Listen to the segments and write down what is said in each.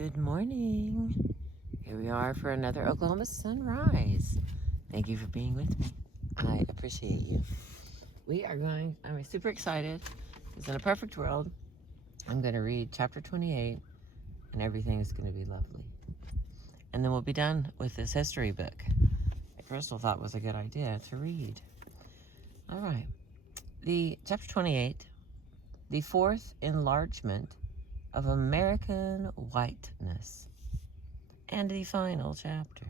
Good morning. Here we are for another Oklahoma sunrise. Thank you for being with me. I appreciate you. I'm super excited because in a perfect world, I'm going to read chapter 28 and everything is going to be lovely. And then we'll be done with this history book that Crystal thought was a good idea to read. All right. The chapter 28, the fourth enlargement of American whiteness. And the final chapter.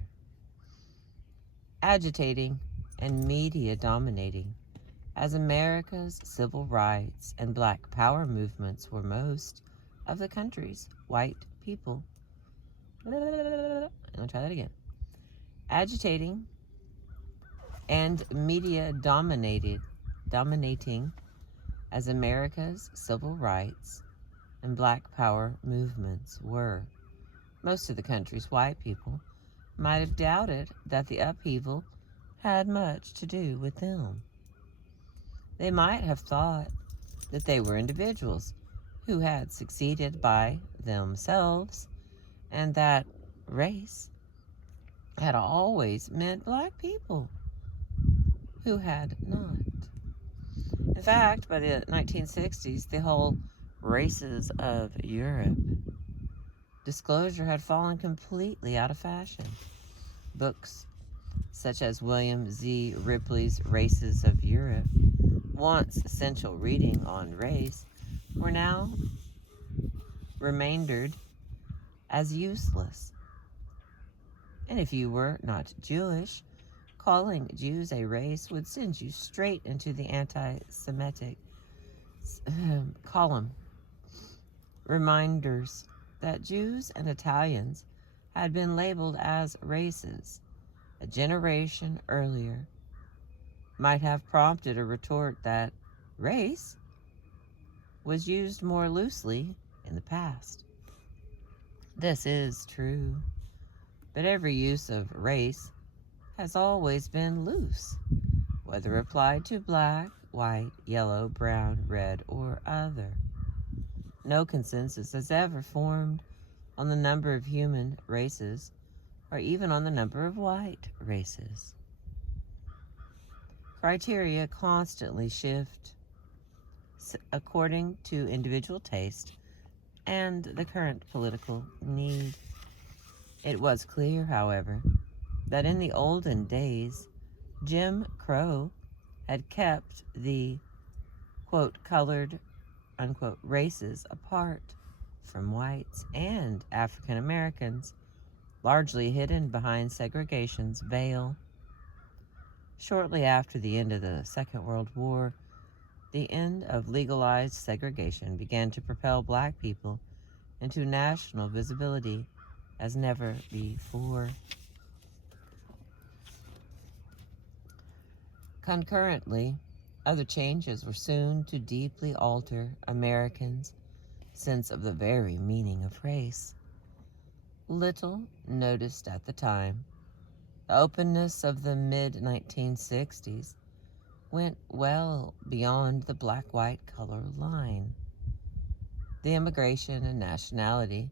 Agitating and media dominating as America's civil rights and black power movements were most of the country's white people. I'm going to try that again. Agitating and media dominating as America's civil rights and black power movements were. Most of the country's white people might have doubted that the upheaval had much to do with them. They might have thought that they were individuals who had succeeded by themselves and that race had always meant black people who had not. In fact, by the 1960s, the whole races of Europe disclosure had fallen completely out of fashion. Books such as William Z. Ripley's Races of Europe, once essential reading on race, were now remaindered as useless. And if you were not Jewish, calling Jews a race would send you straight into the anti-Semitic column. Reminders that Jews and Italians had been labeled as races a generation earlier might have prompted a retort that race was used more loosely in the past. This is true, but every use of race has always been loose, whether applied to black, white, yellow, brown, red, or other. No consensus has ever formed on the number of human races or even on the number of white races. Criteria constantly shift according to individual taste and the current political need. It was clear, however, that in the olden days, Jim Crow had kept the, quote, colored, unquote, races apart from whites and African Americans, largely hidden behind segregation's veil. Shortly after the end of the Second World War, the end of legalized segregation began to propel black people into national visibility as never before. Concurrently, other changes were soon to deeply alter Americans' sense of the very meaning of race. Little noticed at the time, the openness of the mid-1960s went well beyond the black-white color line. The Immigration and Nationality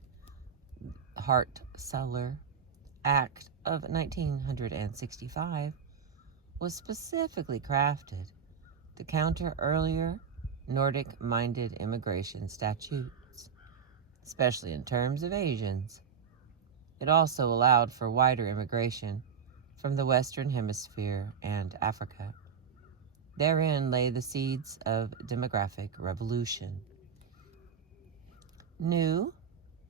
Hart-Celler Act of 1965 was specifically crafted to counter earlier Nordic-minded immigration statutes, especially in terms of Asians. It also allowed for wider immigration from the Western Hemisphere and Africa. Therein lay the seeds of demographic revolution. New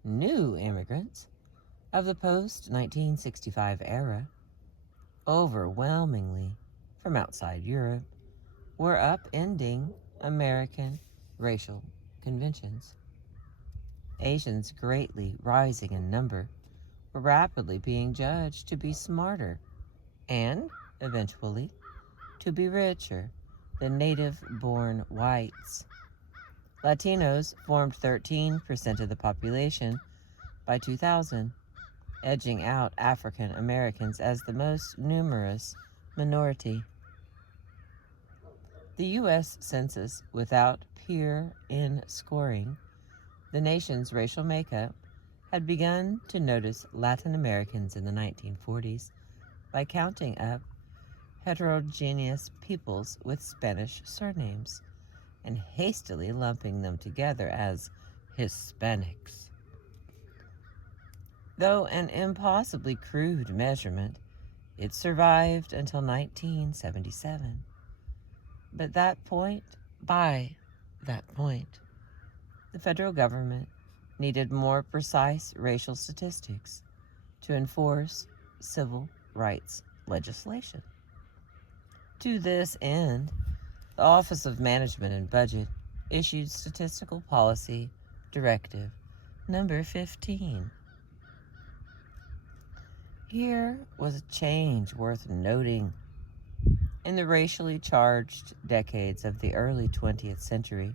immigrants of the post-1965 era, overwhelmingly from outside Europe, were upending American racial conventions. Asians, greatly rising in number, were rapidly being judged to be smarter and, eventually, to be richer than native-born whites. Latinos formed 13% of the population by 2000, edging out African Americans as the most numerous minority. The U.S. Census, without peer in scoring the nation's racial makeup, had begun to notice Latin Americans in the 1940s by counting up heterogeneous peoples with Spanish surnames and hastily lumping them together as Hispanics. Though an impossibly crude measurement, it survived until 1977. By that point, the federal government needed more precise racial statistics to enforce civil rights legislation. To this end, the Office of Management and Budget issued Statistical Policy Directive number 15. Here was a change worth noting. In the racially charged decades of the early 20th century,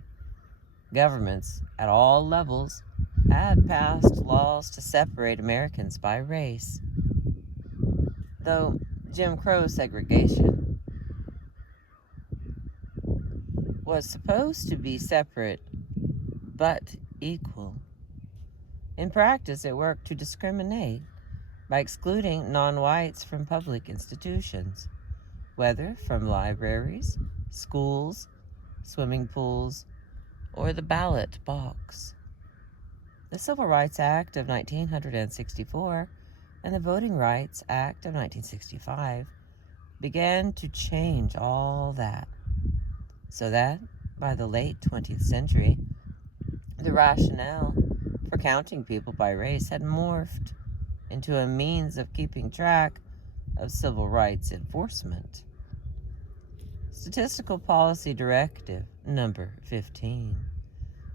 governments at all levels had passed laws to separate Americans by race. Though Jim Crow segregation was supposed to be separate but equal, in practice it worked to discriminate by excluding non-whites from public institutions, whether from libraries, schools, swimming pools, or the ballot box. The Civil Rights Act of 1964 and the Voting Rights Act of 1965 began to change all that, so that by the late 20th century, the rationale for counting people by race had morphed into a means of keeping track of civil rights enforcement. Statistical Policy Directive number 15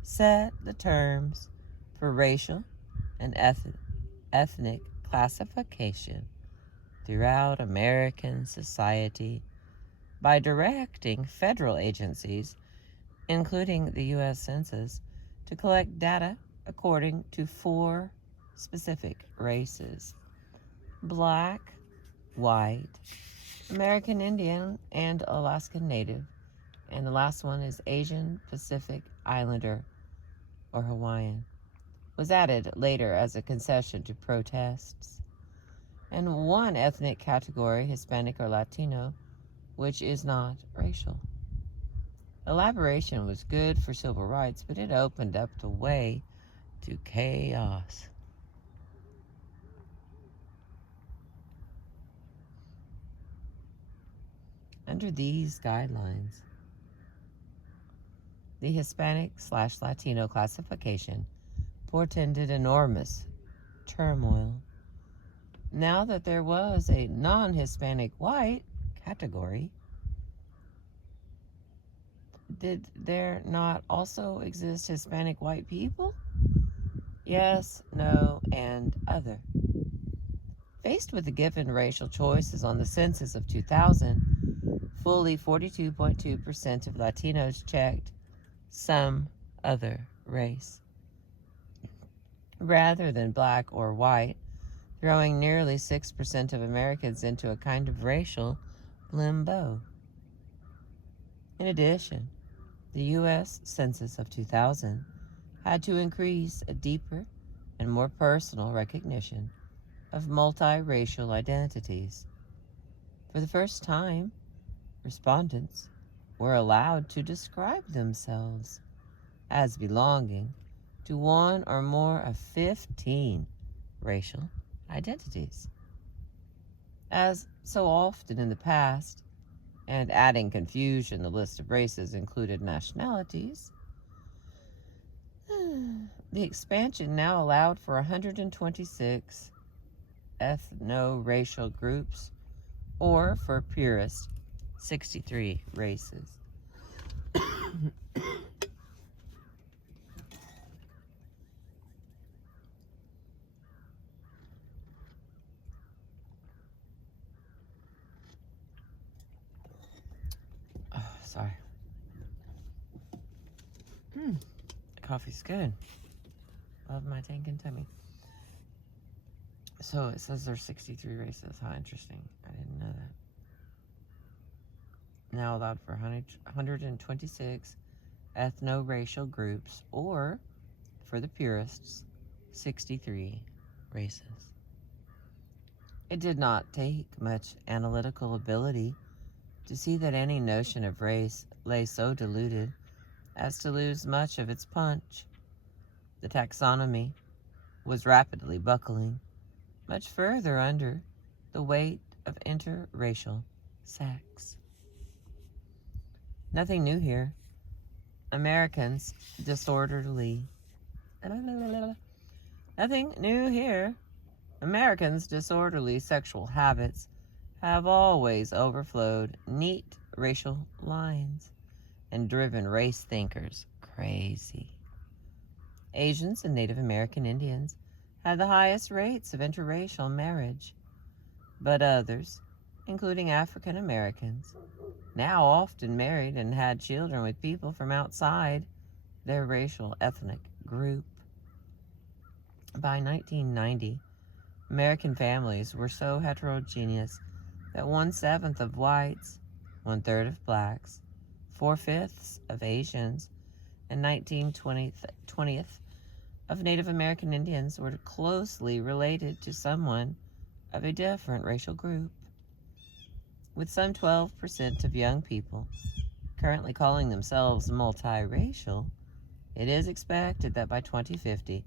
set the terms for racial and ethnic classification throughout American society by directing federal agencies, including the U.S. Census, to collect data according to 4 specific races: Black, white, American Indian, and Alaskan Native, and the last one is Asian Pacific Islander or Hawaiian. Was added later as a concession to protests. And one ethnic category, Hispanic or Latino, which is not racial. Elaboration was good for civil rights, but it opened up the way to chaos. Under these guidelines, the Hispanic/Latino classification portended enormous turmoil. Now that there was a non-Hispanic white category, did there not also exist Hispanic white people? Yes, no, and other. Faced with the given racial choices on the census of 2000, fully 42.2% of Latinos checked some other race, rather than black or white, throwing nearly 6% of Americans into a kind of racial limbo. In addition, the U.S. Census of 2000 had to increase a deeper and more personal recognition of multiracial identities. For the first time, respondents were allowed to describe themselves as belonging to one or more of 15 racial identities. As so often in the past, and adding confusion, the list of races included nationalities, the expansion now allowed for 126 ethno-racial groups, or for purists, 63 races. Oh, sorry. Coffee's good. Love my tank and tummy. So it says there's 63 races. How interesting. I didn't know that. Now allowed for 126 ethno-racial groups, or, for the purists, 63 races. It did not take much analytical ability to see that any notion of race lay so diluted as to lose much of its punch. The taxonomy was rapidly buckling much further under the weight of interracial sex. Nothing new here. Americans' disorderly sexual habits have always overflowed neat racial lines and driven race thinkers crazy. Asians and Native American Indians had the highest rates of interracial marriage, but others, including African Americans, now often married and had children with people from outside their racial ethnic group. By 1990, American families were so heterogeneous that 1/7 of whites, 1/3 of blacks, 4/5 of Asians, and 19/20 of Native American Indians were closely related to someone of a different racial group. With some 12% of young people currently calling themselves multiracial, it is expected that by 2050,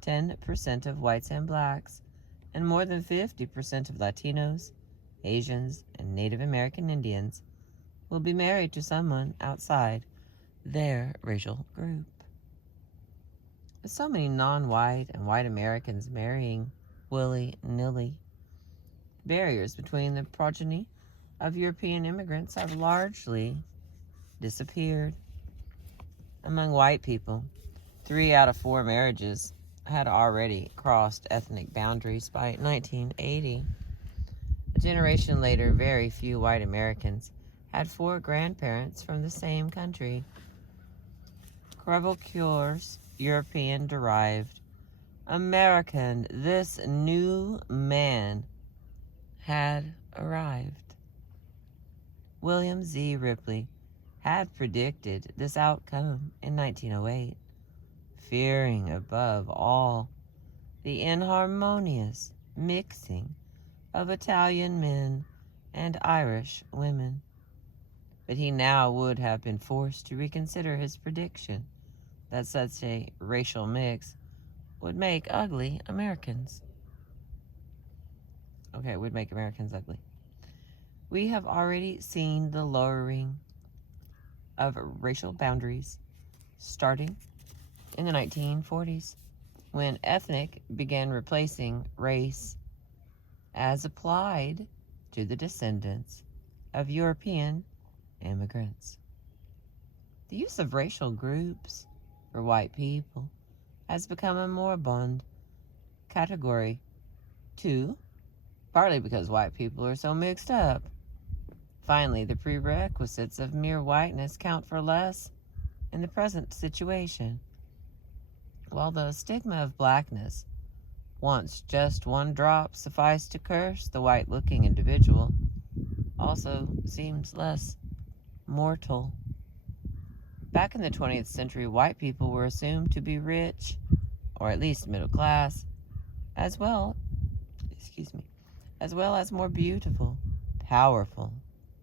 10% of whites and blacks and more than 50% of Latinos, Asians, and Native American Indians will be married to someone outside their racial group. With so many non-white and white Americans marrying willy-nilly, barriers between the progeny of European immigrants have largely disappeared. Among white people, 3 out of 4 marriages had already crossed ethnic boundaries by 1980. A generation later, very few white Americans had 4 grandparents from the same country. Crevecoeur's European-derived American, this new man had arrived. William Z. Ripley had predicted this outcome in 1908, fearing above all the inharmonious mixing of Italian men and Irish women. But he now would have been forced to reconsider his prediction that such a racial mix would make ugly Americans. Would make Americans ugly. We have already seen the lowering of racial boundaries starting in the 1940s, when ethnic began replacing race as applied to the descendants of European immigrants. The use of racial groups for white people has become a moribund category, too, partly because white people are so mixed up. Finally, the prerequisites of mere whiteness count for less in the present situation. While the stigma of blackness, once just one drop sufficed to curse the white-looking individual, also seems less mortal. Back in the 20th century, white people were assumed to be rich, or at least middle class, as well as more beautiful, powerful,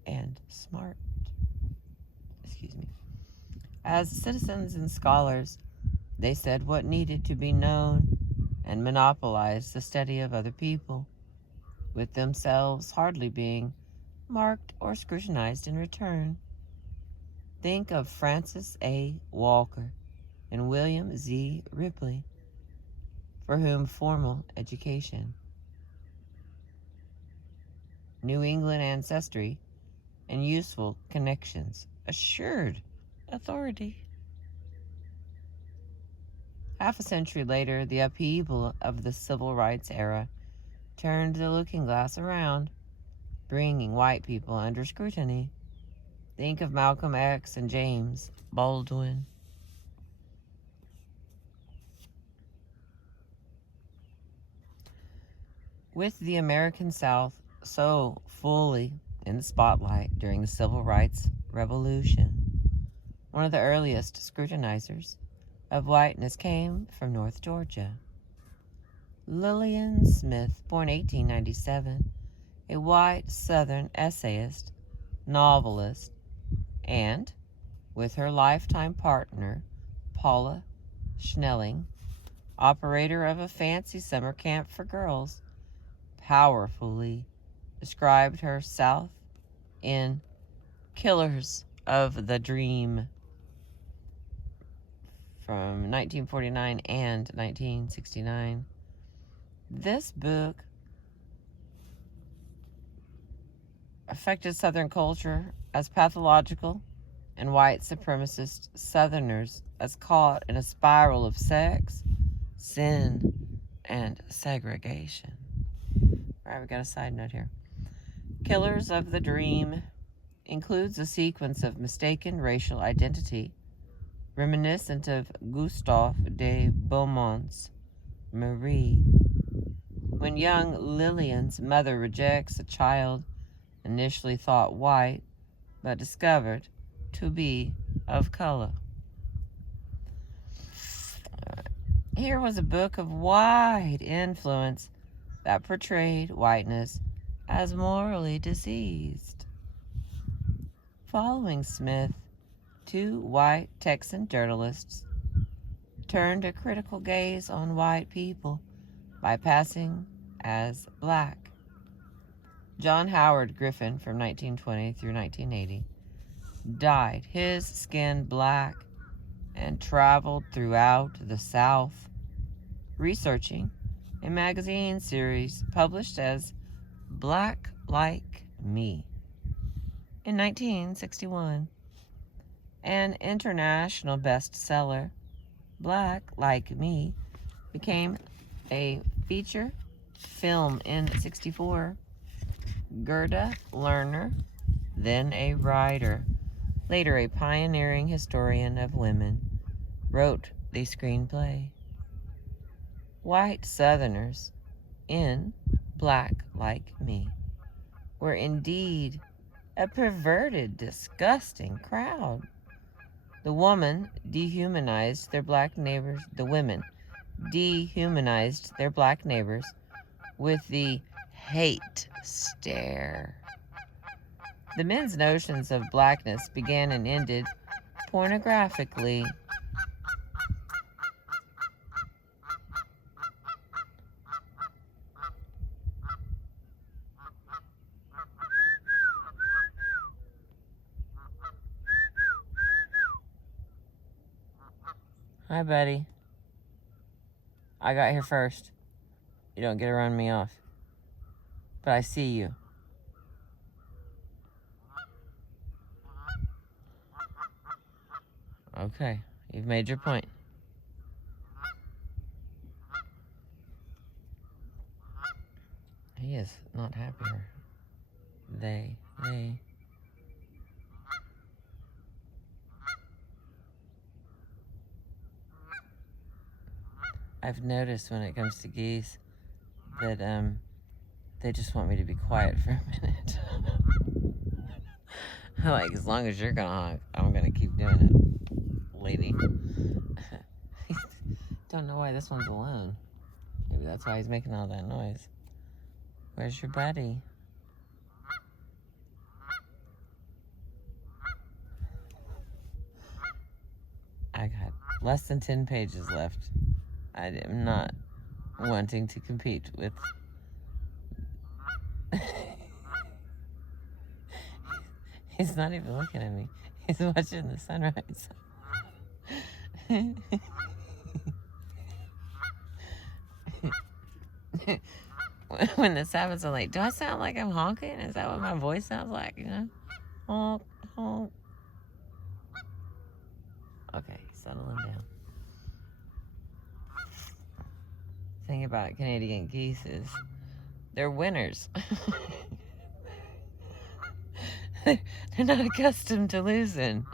and smart. As citizens and scholars, they said what needed to be known and monopolized the study of other people, with themselves hardly being marked or scrutinized in return. Think of Francis A. Walker and William Z. Ripley, for whom formal education, New England ancestry, and useful connections assured authority. Half a century later, the upheaval of the civil rights era turned the looking glass around, bringing white people under scrutiny. Think of Malcolm X and James Baldwin. With the American South so fully in the spotlight during the Civil Rights Revolution, one of the earliest scrutinizers of whiteness came from North Georgia. Lillian Smith, born 1897, a white Southern essayist, novelist, and, with her lifetime partner, Paula Schnelling, operator of a fancy summer camp for girls, powerfully described her South in Killers of the Dream from 1949 and 1969. This book affected Southern culture as pathological and white supremacist Southerners as caught in a spiral of sex, sin, and segregation. All right, we got a side note here. Killers of the Dream includes a sequence of mistaken racial identity reminiscent of Gustave de Beaumont's Marie. When young Lillian's mother rejects a child initially thought white, but discovered to be of color. Here was a book of wide influence that portrayed whiteness as morally diseased. Following Smith, two white Texan journalists turned a critical gaze on white people by passing as black. John Howard Griffin, from 1920 through 1980, dyed his skin black and traveled throughout the South, researching a magazine series published as Black Like Me. In 1961, an international bestseller, Black Like Me became a feature film in 1964. Gerda Lerner, then a writer, later a pioneering historian of women, wrote the screenplay. White Southerners in Black Like Me were indeed a perverted, disgusting crowd. The women dehumanized their black neighbors. The women dehumanized their black neighbors with the hate stare. The men's notions of blackness began and ended pornographically. Hi, buddy. I got here first. You don't get to run me off. But I see you. Okay, you've made your point. He is not happier. They. I've noticed when it comes to geese that they just want me to be quiet for a minute. Like, as long as you're gonna honk, I'm gonna keep doing it, lady. Don't know why this one's alone. Maybe that's why he's making all that noise. Where's your buddy? I got less than 10 pages left. I am not wanting to compete with... He's not even looking at me. He's watching the sunrise. When this happens, I'm like, do I sound like I'm honking? Is that what my voice sounds like? You know? Honk, honk. Okay, settling down. The thing about Canadian geese is they're winners. They're not accustomed to losing.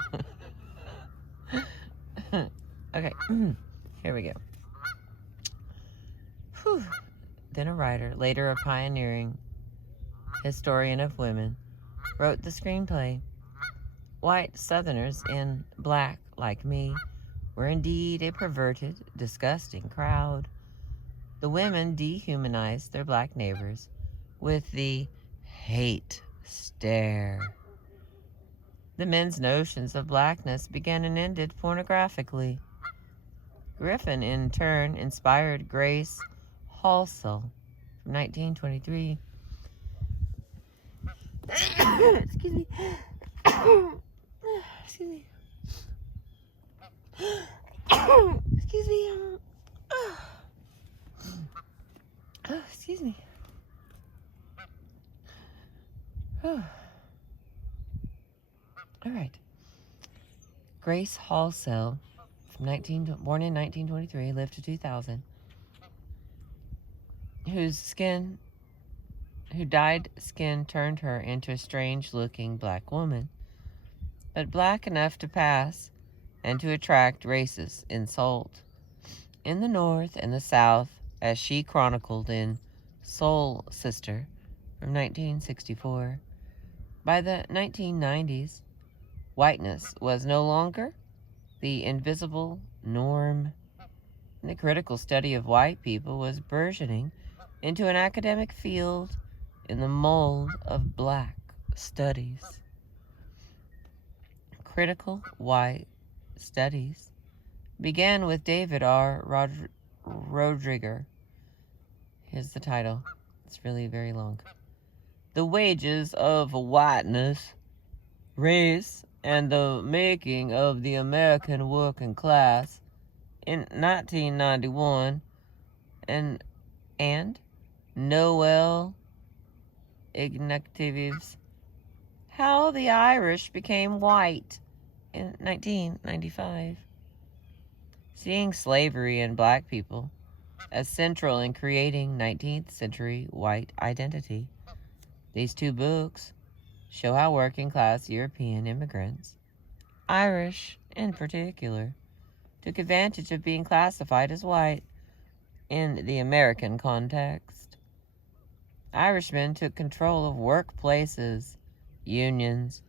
Okay, here we go. Whew. Then a writer, later a pioneering historian of women, wrote the screenplay. White Southerners in Black Like Me were indeed a perverted, disgusting crowd. The women dehumanized their black neighbors with the hate stare. The men's notions of blackness began and ended pornographically. Griffin, in turn, inspired Grace Halsell from 1923. Excuse me. Excuse me. Excuse me. Excuse me. All right. Grace Halsell, born in 1923, lived to 2000, who dyed skin turned her into a strange-looking black woman, but black enough to pass and to attract racist insult. In the North and the South, as she chronicled in Soul Sister from 1964, by the 1990s, whiteness was no longer the invisible norm, and the critical study of white people was burgeoning into an academic field in the mold of black studies. Critical white studies began with David R. Rodriguez. Here's the title. It's really very long. The Wages of Whiteness, Race, and the Making of the American Working Class in 1991, and Noel Ignatieff's How the Irish Became White in 1995. Seeing slavery and black people as central in creating 19th century white identity, these two books show how working-class European immigrants, Irish in particular, took advantage of being classified as white in the American context. Irishmen took control of workplaces, unions,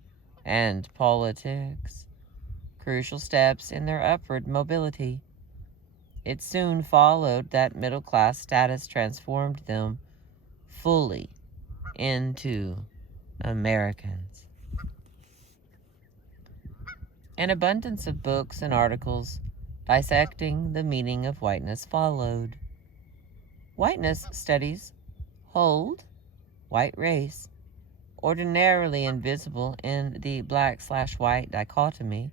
and politics, crucial steps in their upward mobility. It soon followed that middle-class status transformed them fully into Americans. An abundance of books and articles dissecting the meaning of whiteness followed. Whiteness studies hold white race, ordinarily invisible in the black/white dichotomy,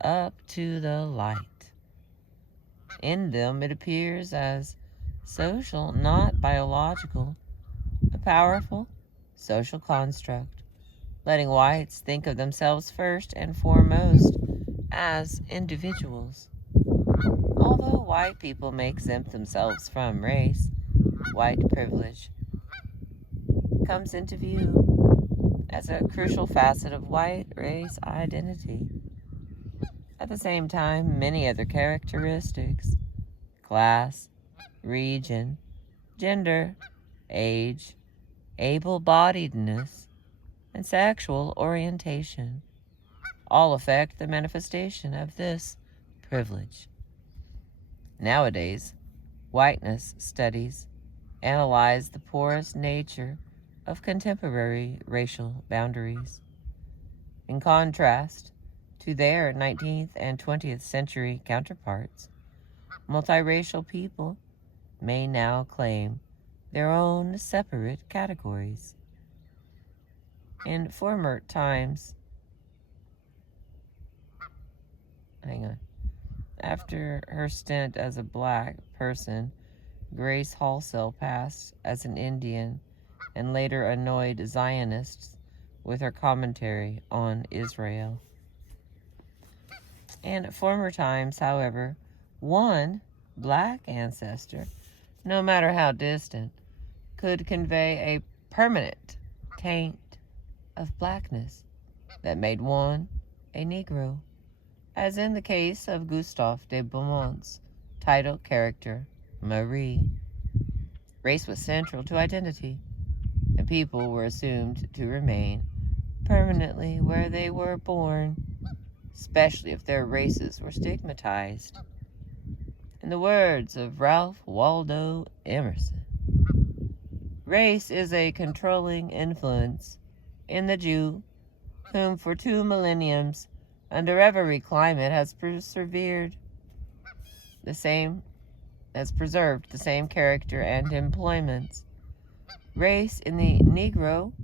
up to the light. In them it appears as social, not biological, a powerful social construct, letting whites think of themselves first and foremost as individuals. Although white people may exempt themselves from race, white privilege comes into view as a crucial facet of white race identity. At the same time, many other characteristics, class, region, gender, age, able-bodiedness, and sexual orientation all affect the manifestation of this privilege. Nowadays, whiteness studies analyze the porous nature of contemporary racial boundaries. In contrast to their 19th and 20th century counterparts, multiracial people may now claim their own separate categories. In former times, after her stint as a black person, Grace Halsell passed as an Indian and later annoyed Zionists with her commentary on Israel. In former times, however, one black ancestor, no matter how distant, could convey a permanent taint of blackness that made one a Negro, as in the case of Gustave de Beaumont's title character, Marie. Race was central to identity, and people were assumed to remain permanently where they were born, especially if their races were stigmatized. In In the words of Ralph Waldo Emerson, race is a controlling influence in the Jew, whom for 2 millenniums, under every climate, has preserved the same character and employments. Race in the Negro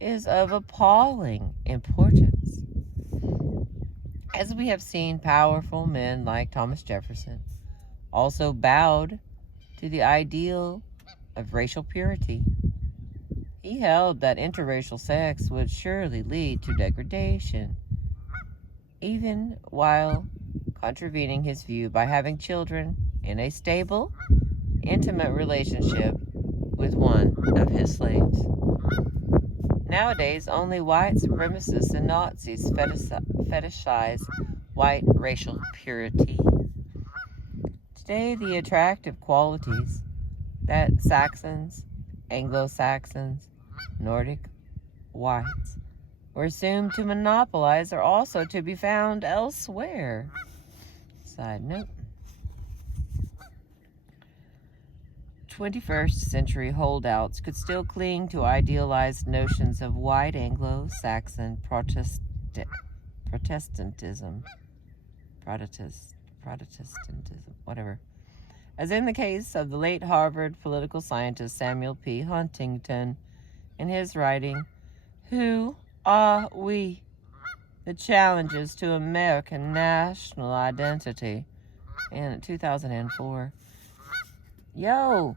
is of appalling importance. As we have seen, powerful men like Thomas Jefferson also bowed to the ideal of racial purity. He held that interracial sex would surely lead to degradation, even while contravening his view by having children in a stable, intimate relationship with one of his slaves. Nowadays, only white supremacists and Nazis fetishize white racial purity. Today, the attractive qualities that Saxons, Anglo-Saxons, Nordic whites were assumed to monopolize are also to be found elsewhere. Side note. 21st century holdouts could still cling to idealized notions of white Anglo-Saxon Protestantism, whatever. As in the case of the late Harvard political scientist Samuel P. Huntington in his writing, Who Are We? The Challenges to American National Identity, in 2004. Yo!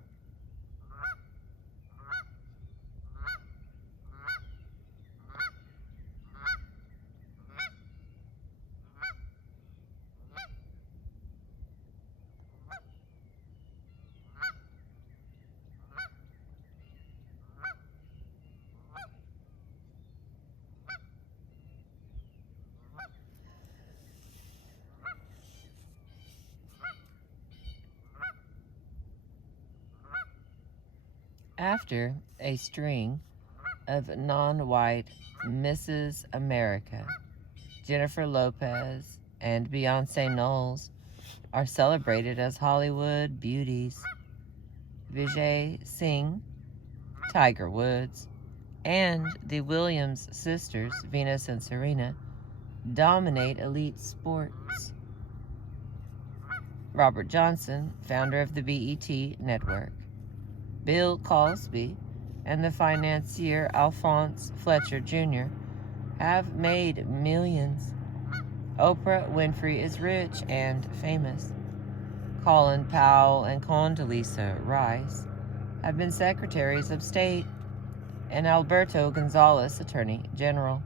After a string of non-white Mrs. America, Jennifer Lopez and Beyonce Knowles are celebrated as Hollywood beauties. Vijay Singh, Tiger Woods, and the Williams sisters, Venus and Serena, dominate elite sports. Robert Johnson, founder of the BET network, Bill Cosby, and the financier Alphonse Fletcher Jr. have made millions. Oprah Winfrey is rich and famous. Colin Powell and Condoleezza Rice have been secretaries of state, and Alberto Gonzales, Attorney General.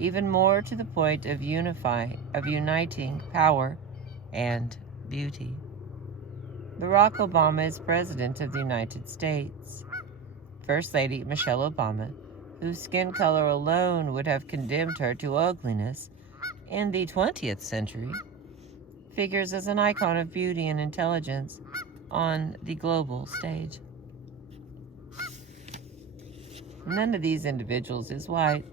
Even more to the point of uniting power and beauty. Barack Obama is President of the United States. First Lady Michelle Obama, whose skin color alone would have condemned her to ugliness in the 20th century, figures as an icon of beauty and intelligence on the global stage. None of these individuals is white,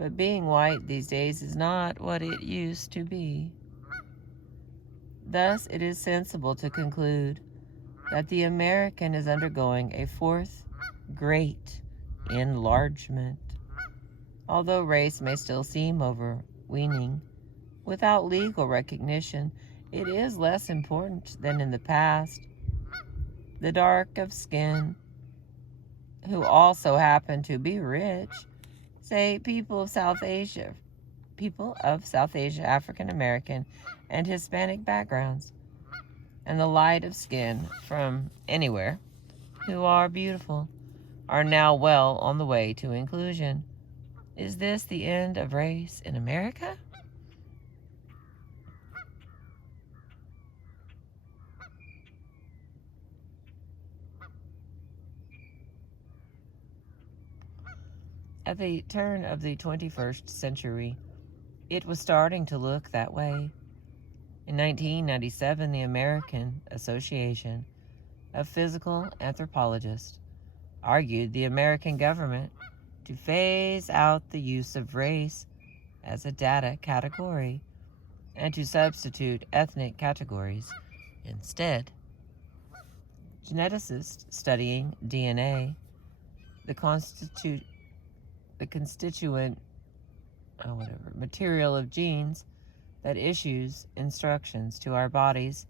but being white these days is not what it used to be. Thus, it is sensible to conclude that the American is undergoing a fourth great enlargement. Although race may still seem overweening, without legal recognition, it is less important than in the past. The dark of skin, who also happen to be rich, say people of South Asia, African American, and Hispanic backgrounds, and the light of skin from anywhere, who are beautiful, are now well on the way to inclusion. Is this the end of race in America? At the turn of the 21st century, it was starting to look that way. In 1997, the American Association of Physical Anthropologists argued the American government to phase out the use of race as a data category and to substitute ethnic categories instead. Geneticists studying DNA, the constituent material of genes that issues instructions to our bodies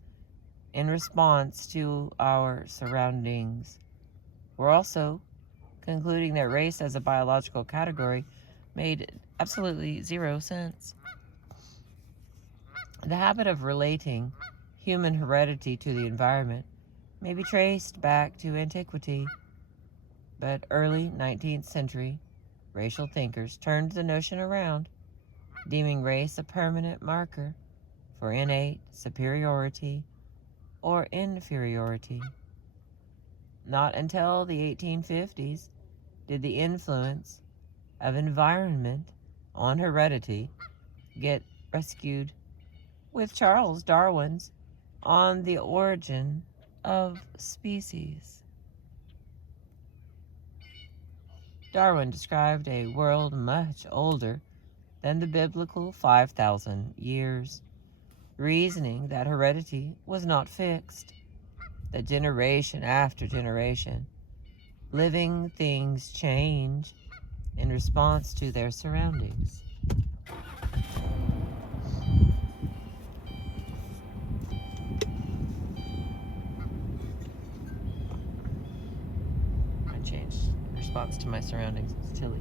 in response to our surroundings. We're also concluding that race as a biological category made absolutely zero sense. The habit of relating human heredity to the environment may be traced back to antiquity, but early 19th century racial thinkers turned the notion around, deeming race a permanent marker for innate superiority or inferiority. Not until the 1850s did the influence of environment on heredity get rescued, with Charles Darwin's On the Origin of Species. Darwin described a world much older than the biblical 5,000 years, reasoning that heredity was not fixed, that generation after generation, living things change in response to their surroundings. I changed in response to my surroundings. It's Tilly.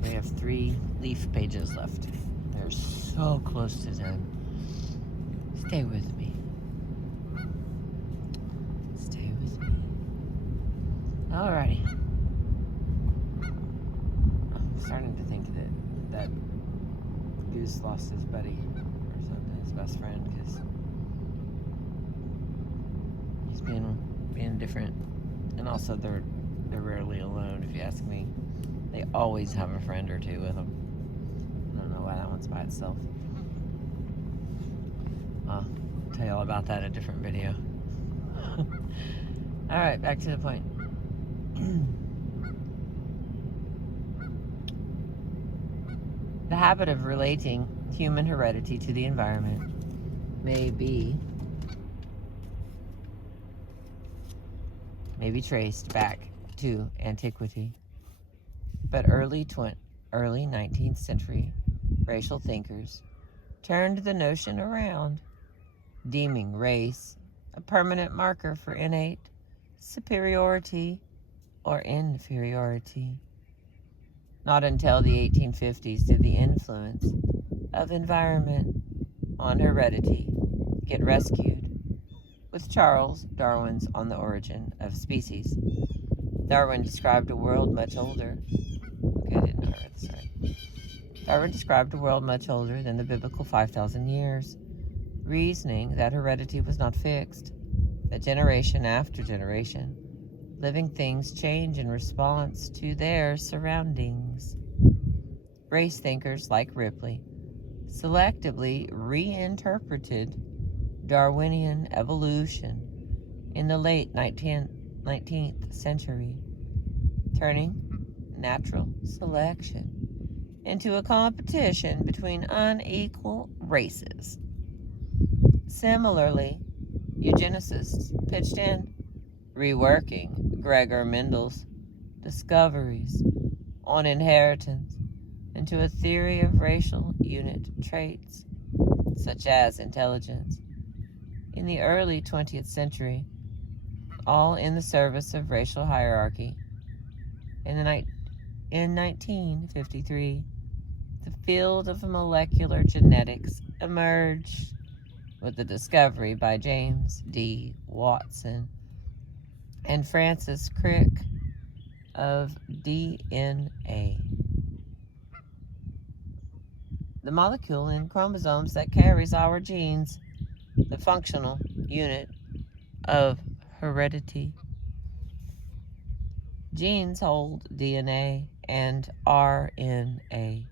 We have 3 leaf pages left. They're so close to 10. Stay with me. Stay with me. Alrighty. I'm starting to think that Goose lost his buddy or something, his best friend, because he's being different. And also they're rarely alone, if you ask me. They always have a friend or two with them. I don't know why that one's by itself. I'll tell you all about that in a different video. Alright, back to the point. The habit of relating human heredity to the environment may be traced back to antiquity, but early 19th century racial thinkers turned the notion around, deeming race a permanent marker for innate superiority or inferiority. Not until the 1850s did the influence of environment on heredity get rescued, with Charles Darwin's On the Origin of Species. Darwin described a world much older. Okay, I didn't know I read this right. Darwin described a world much older than the biblical 5,000 years, reasoning that heredity was not fixed, that generation after generation, living things change in response to their surroundings. Race thinkers like Ripley selectively reinterpreted Darwinian evolution in the late 19th century, turning natural selection into a competition between unequal races. Similarly, eugenicists pitched in, reworking Gregor Mendel's discoveries on inheritance into a theory of racial unit traits, such as intelligence. In the early 20th century, all in the service of racial hierarchy. In 1953, the field of molecular genetics emerged with the discovery by James D. Watson and Francis Crick of DNA. The molecule in chromosomes that carries our genes, the functional unit of heredity. Genes hold DNA and RNA,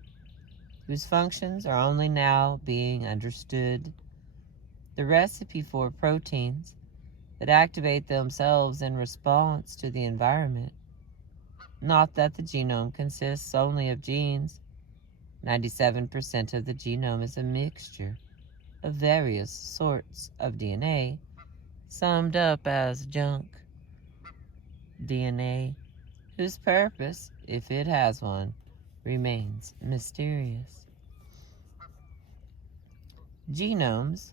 whose functions are only now being understood. The recipe for proteins that activate themselves in response to the environment. Not that the genome consists only of genes. 97% of the genome is a mixture of various sorts of DNA, summed up as junk DNA, whose purpose, if it has one, remains mysterious. Genomes,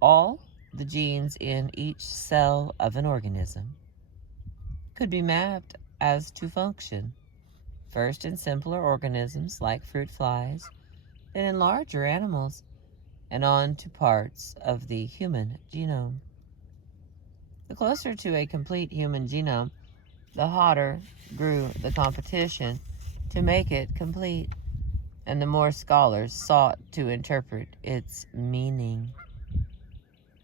all the genes in each cell of an organism, could be mapped as to function, first in simpler organisms like fruit flies, then in larger animals, and on to parts of the human genome. The closer to a complete human genome, the hotter grew the competition to make it complete, and the more scholars sought to interpret its meaning.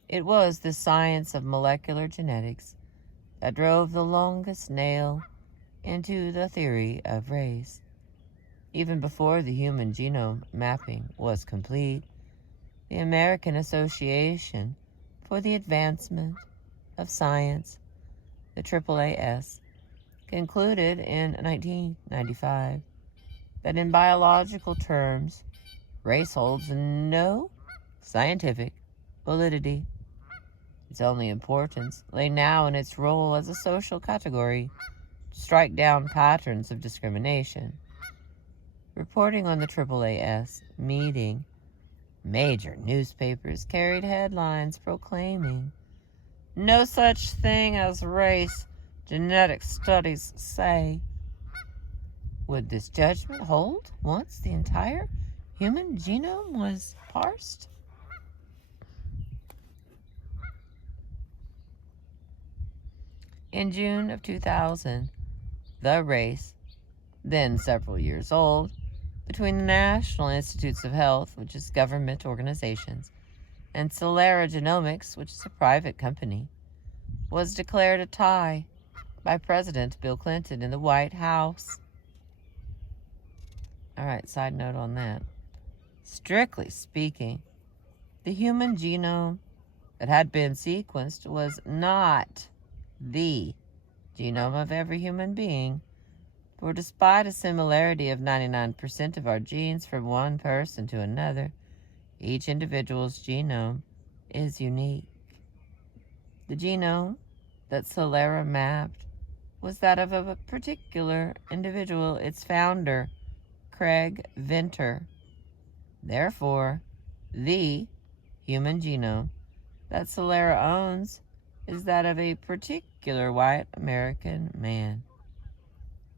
It was the science of molecular genetics that drove the longest nail into the theory of race. Even before the human genome mapping was complete, the American Association for the Advancement of Science, the AAAS, concluded in 1995 that in biological terms, race holds no scientific validity. Its only importance lay now in its role as a social category to strike down patterns of discrimination. Reporting on the AAAS meeting, major newspapers carried headlines proclaiming, "No such thing as race, genetic studies say." Would this judgment hold once the entire human genome was parsed? In June of 2000, the race, then several years old, between the National Institutes of Health, which is government organizations, and Celera Genomics, which is a private company, was declared a tie by President Bill Clinton in the White House. All right, side note on that. Strictly speaking, the human genome that had been sequenced was not the genome of every human being, for despite a similarity of 99% of our genes from one person to another, each individual's genome is unique. The genome that Celera mapped was that of a particular individual, its founder, Craig Venter. Therefore, the human genome that Celera owns is that of a particular white American man.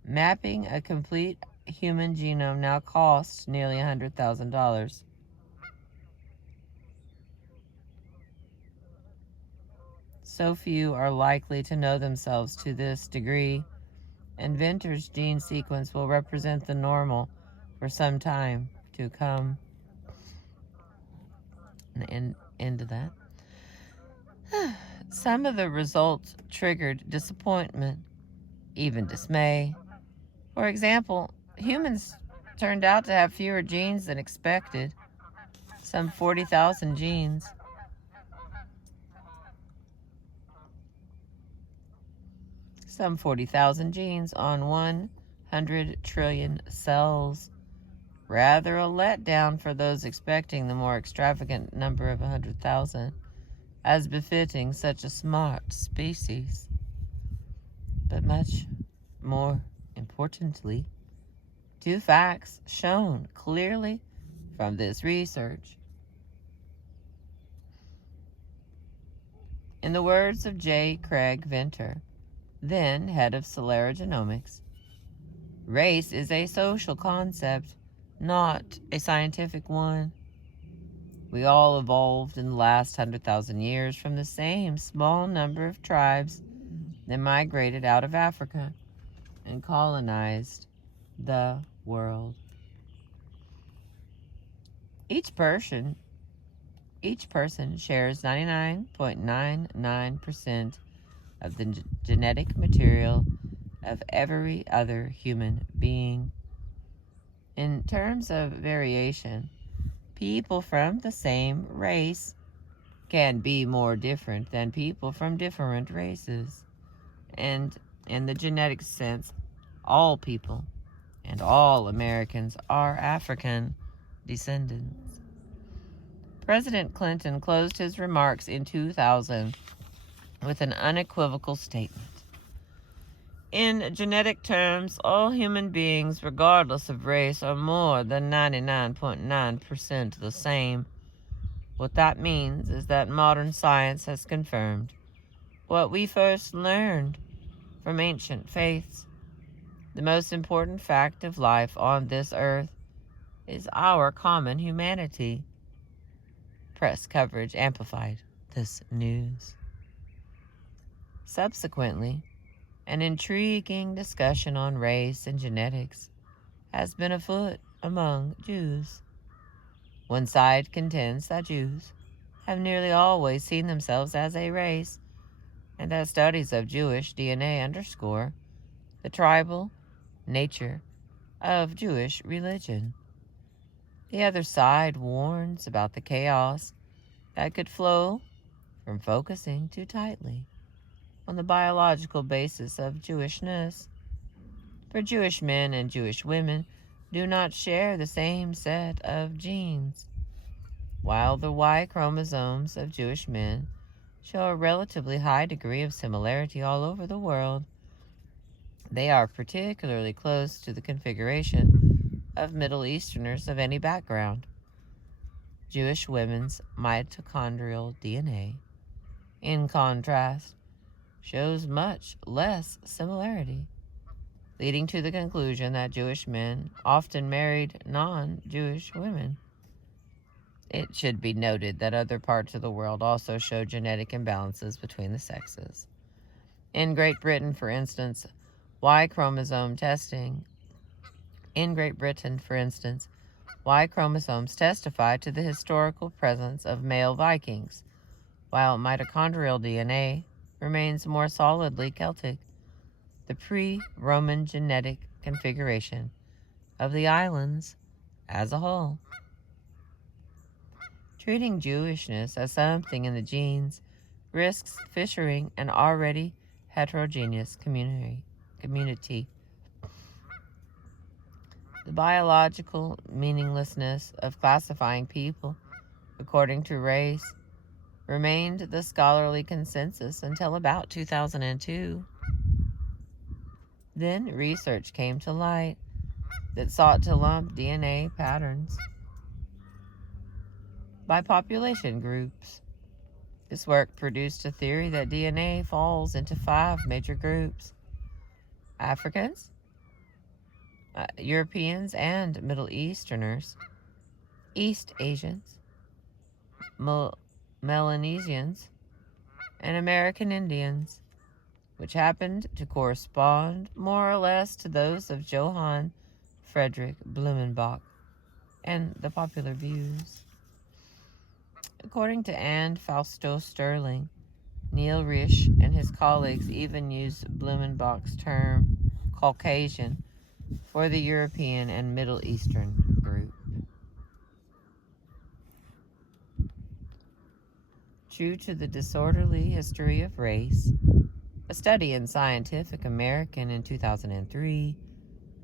Mapping a complete human genome now costs nearly $100,000. So few are likely to know themselves to this degree, and Venter's gene sequence will represent the normal for some time to come. And end of that. Some of the results triggered disappointment, even dismay. For example, humans turned out to have fewer genes than expected, some 40,000 genes. Some 40,000 genes on 100 trillion cells. Rather a letdown for those expecting the more extravagant number of 100,000, as befitting such a smart species. But much more importantly, two facts shown clearly from this research. In the words of J. Craig Venter, then head of Celera Genomics, race is a social concept, not a scientific one. We all evolved in the last 100,000 years from the same small number of tribes that migrated out of Africa and colonized the world. Each person shares 99.99% of the genetic material of every other human being. In terms of variation, people from the same race can be more different than people from different races. And in the genetic sense, all people and all Americans are African descendants. President Clinton closed his remarks in 2000 with an unequivocal statement. In genetic terms, all human beings, regardless of race, are more than 99.9% the same. What that means is that modern science has confirmed what we first learned from ancient faiths. The most important fact of life on this earth is our common humanity. Press coverage amplified this news. Subsequently, an intriguing discussion on race and genetics has been afoot among Jews. One side contends that Jews have nearly always seen themselves as a race, and that studies of Jewish DNA underscore the tribal nature of Jewish religion. The other side warns about the chaos that could flow from focusing too tightly on the biological basis of Jewishness. For Jewish men and Jewish women do not share the same set of genes. While the Y chromosomes of Jewish men show a relatively high degree of similarity all over the world, they are particularly close to the configuration of Middle Easterners of any background. Jewish women's mitochondrial DNA, in contrast, shows much less similarity, leading to the conclusion that Jewish men often married non-Jewish women. It should be noted that other parts of the world also show genetic imbalances between the sexes. In Great Britain, for instance, Y chromosomes testify to the historical presence of male Vikings, while mitochondrial DNA remains more solidly Celtic, the pre-Roman genetic configuration of the islands as a whole. Treating Jewishness as something in the genes risks fissuring an already heterogeneous community. The biological meaninglessness of classifying people according to race remained the scholarly consensus until about 2002. Then research came to light that sought to lump DNA patterns by population groups. This work produced a theory that DNA falls into 5 major groups: Africans, Europeans and Middle Easterners, East Asians, Melanesians, and American Indians, which happened to correspond more or less to those of Johann Friedrich Blumenbach and the popular views. According to Anne Fausto Sterling, Neil Risch and his colleagues even used Blumenbach's term Caucasian for the European and Middle Eastern group. True to the disorderly history of race, a study in Scientific American in 2003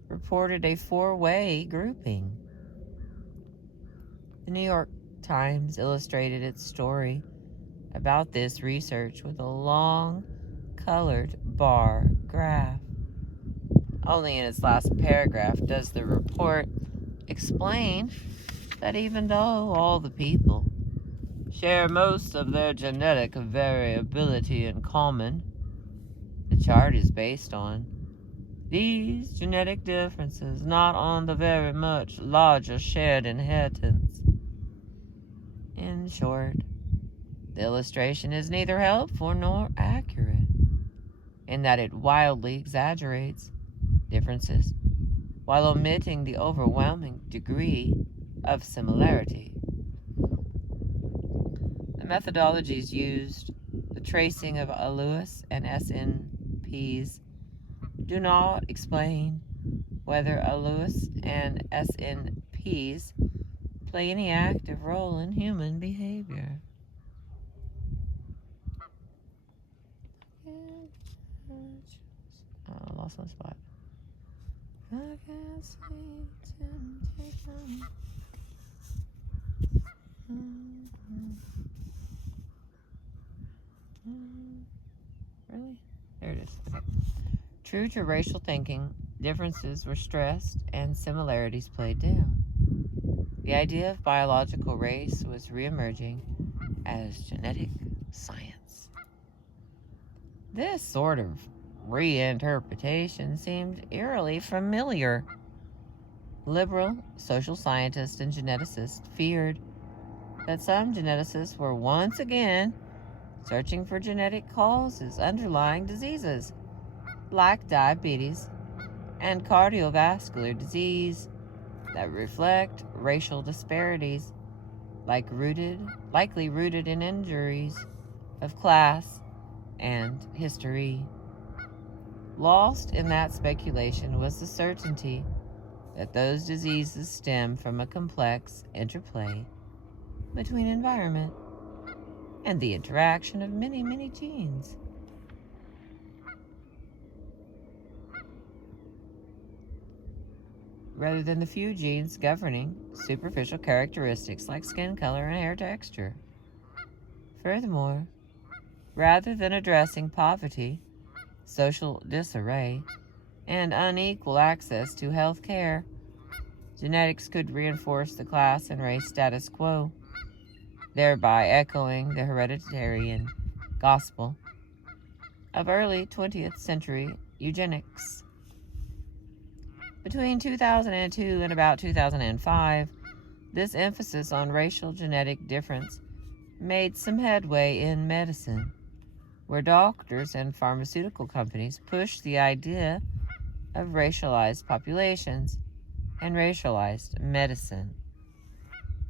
reported a 4-way grouping. The New York Times illustrated its story about this research with a long, colored bar graph. Only in its last paragraph does the report explain that even though all the people share most of their genetic variability in common, the chart is based on these genetic differences, not on the very much larger shared inheritance. In short, the illustration is neither helpful nor accurate, in that it wildly exaggerates differences while omitting the overwhelming degree of similarity. The methodologies used, the tracing of ALUIS and SNPs, do not explain whether Lewis and SNPs play any active role in human behavior. Oh, I lost my spot. I can't see temptation. Really? There it is. Okay. True to racial thinking, differences were stressed and similarities played down. The idea of biological race was reemerging as genetic science. This sort of reinterpretation seemed eerily familiar. Liberal social scientists and geneticists feared that some geneticists were once again searching for genetic causes underlying diseases like diabetes and cardiovascular disease that reflect racial disparities, likely rooted in injuries of class and history. Lost in that speculation was the certainty that those diseases stem from a complex interplay between environment and the interaction of many, many genes. Rather than the few genes governing superficial characteristics like skin color and hair texture. Furthermore, rather than addressing poverty, social disarray, and unequal access to health care, genetics could reinforce the class and race status quo, thereby echoing the hereditarian gospel of early 20th century eugenics. Between 2002 and about 2005, this emphasis on racial genetic difference made some headway in medicine, where doctors and pharmaceutical companies pushed the idea of racialized populations and racialized medicine.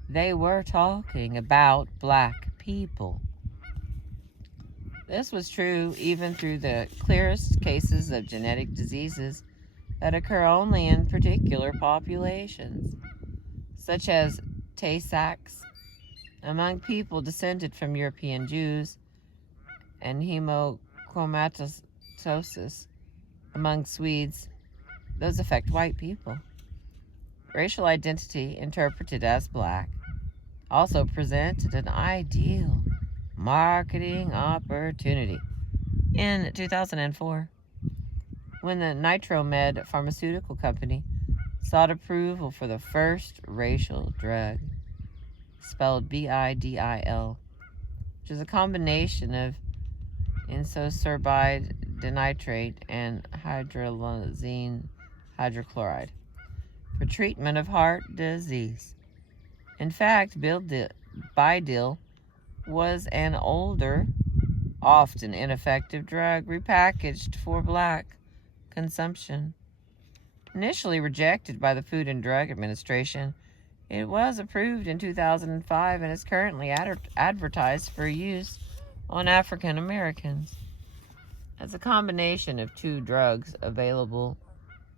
They were talking about black people. This was true even through the clearest cases of genetic diseases that occur only in particular populations, such as Tay-Sachs among people descended from European Jews and hemochromatosis among Swedes. Those affect white people. Racial identity, interpreted as black, also presented an ideal marketing opportunity in 2004 when the Nitromed pharmaceutical company sought approval for the first racial drug, spelled BIDIL, which is a combination of isosorbide dinitrate and hydrolazine hydrochloride for treatment of heart disease. In fact, Bidil was an older, often ineffective drug repackaged for black consumption. Initially rejected by the Food and Drug Administration, it was approved in 2005 and is currently advertised for use on African Americans. As a combination of two drugs available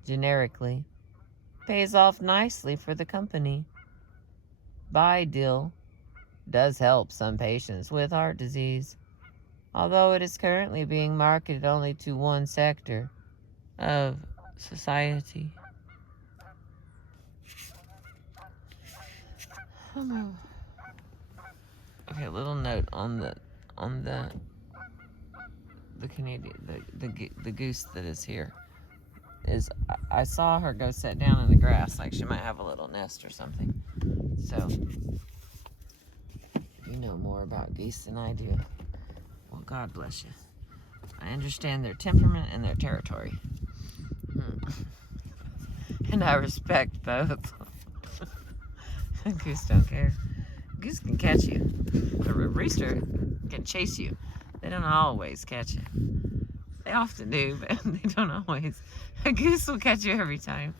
generically, pays off nicely for the company. Bidil does help some patients with heart disease, although it is currently being marketed only to one sector of society. Okay, a little note on the Canadian the goose that is here is I saw her go sit down in the grass like she might have a little nest or something. So you know more about geese than I do. Well, God bless you. I understand their temperament and their territory. And I respect both. Goose don't care. Goose can catch you. A rooster can chase you. They don't always catch you. They often do, but they don't always. A goose will catch you every time.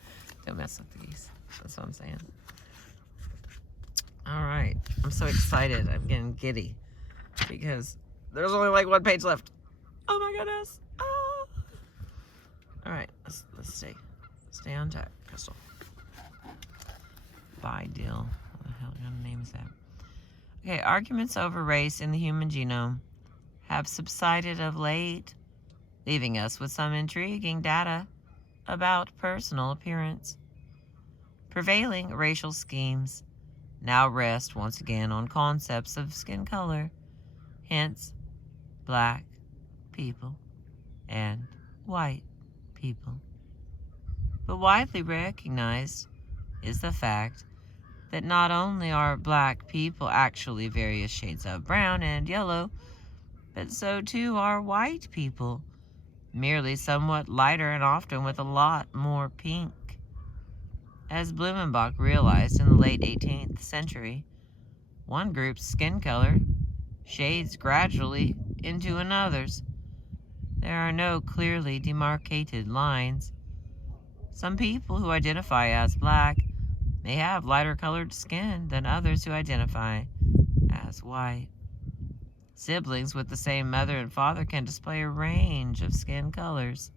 Don't mess with the geese. That's what I'm saying. All right. I'm so excited. I'm getting giddy because there's only like one page left. Oh my goodness. Oh. All right. Let's see. Stay on track, Crystal. Ideal. What the hell kind of name is that? Okay, arguments over race in the human genome have subsided of late, leaving us with some intriguing data about personal appearance. Prevailing racial schemes now rest once again on concepts of skin color, hence black people and white people. But widely recognized is the fact that not only are black people actually various shades of brown and yellow, but so too are white people, merely somewhat lighter and often with a lot more pink. As Blumenbach realized in the late 18th century, one group's skin color shades gradually into another's. There are no clearly demarcated lines. Some people who identify as black may have lighter colored skin than others who identify as white. Siblings with the same mother and father can display a range of skin colors.